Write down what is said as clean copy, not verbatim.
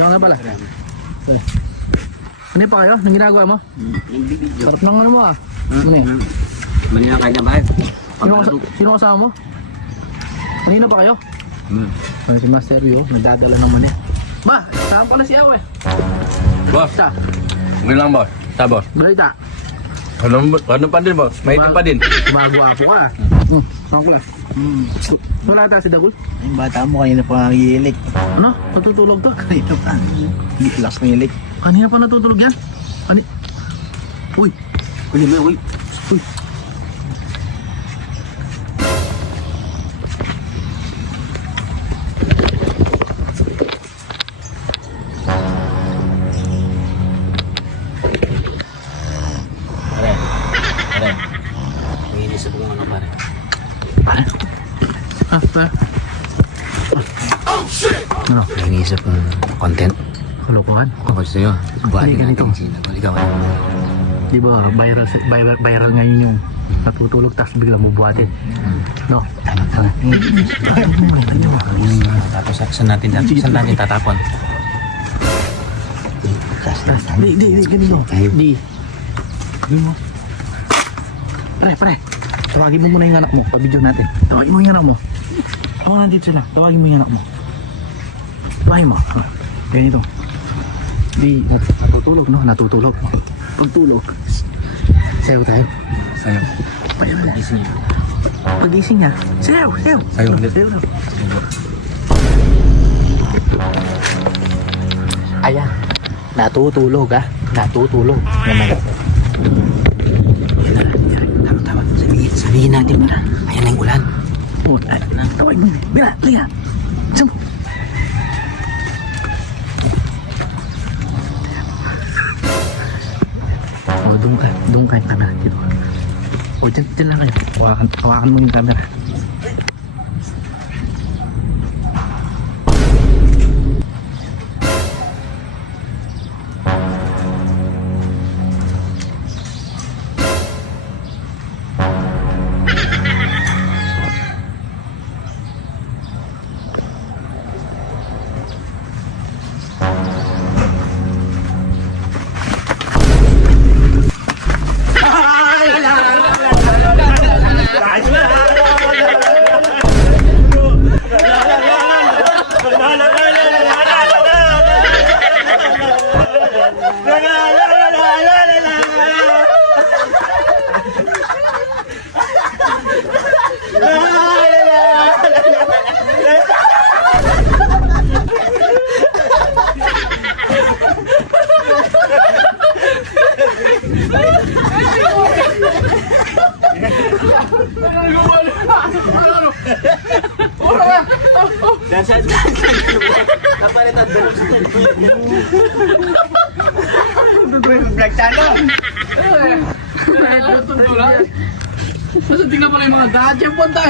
Diyan ka na pala. Ano pa kayo? Anong ginagawa mo? Sarap ng ano mo ah. Ano eh? Mali na kayo na ba? Sino kasama mo? Kanina pa kayo? Ano si Master Yo? Nagdadala ng mani. Ma! Saan pala si Awe? Boss, Sa? okay lang boss. Sa boss. Balita. Ano pa din boss? Maitim pa din. Bago ako ka. Saan ko wala tayo si Dagul? Yung bata mo kanina pa nangihilik. Ano? Natutulog to? Kanina pa. Hindi lakas nangihilik. Kanina pa natutulog yan? Uy! Uy, uy. Uy! Pare. Iinisip ko ano pare. Pa? Ano? Iinisip ko content. Kalokohan? Ako sa'yo. Buhatin ganito. natin sila. Baligawan. Di ba viral ngayon yung natutulog tapos biglang bubuhatin. No? Tama. Tapos saan natin tatapon? Di, ganito. Di. Pre. Tawagin mo muna yung anak mo. Pabidyo natin. Tawagin mo yung anak mo. Ako nandito sila. Tawagin mo yung anak mo. Tawagin mo. Ganito. Di, natutulog, no? Natutulog. Pagtulog. Sayaw tayo. Sayo. Pagising niya. Pagising niya. Sayaw. Sayo ulit. Sayaw lang. Ayan. Natutulog, ha? Natutulog. Naman. Tama. Sabihin natin para. Ayan na yung ulan. Tawagin mo. Bila. Saan mo? Doon ka yung camera dito. Dyan lang kayo. Hawakan mo yung camera. Tingnan pala yung mga dad. Champion tayo.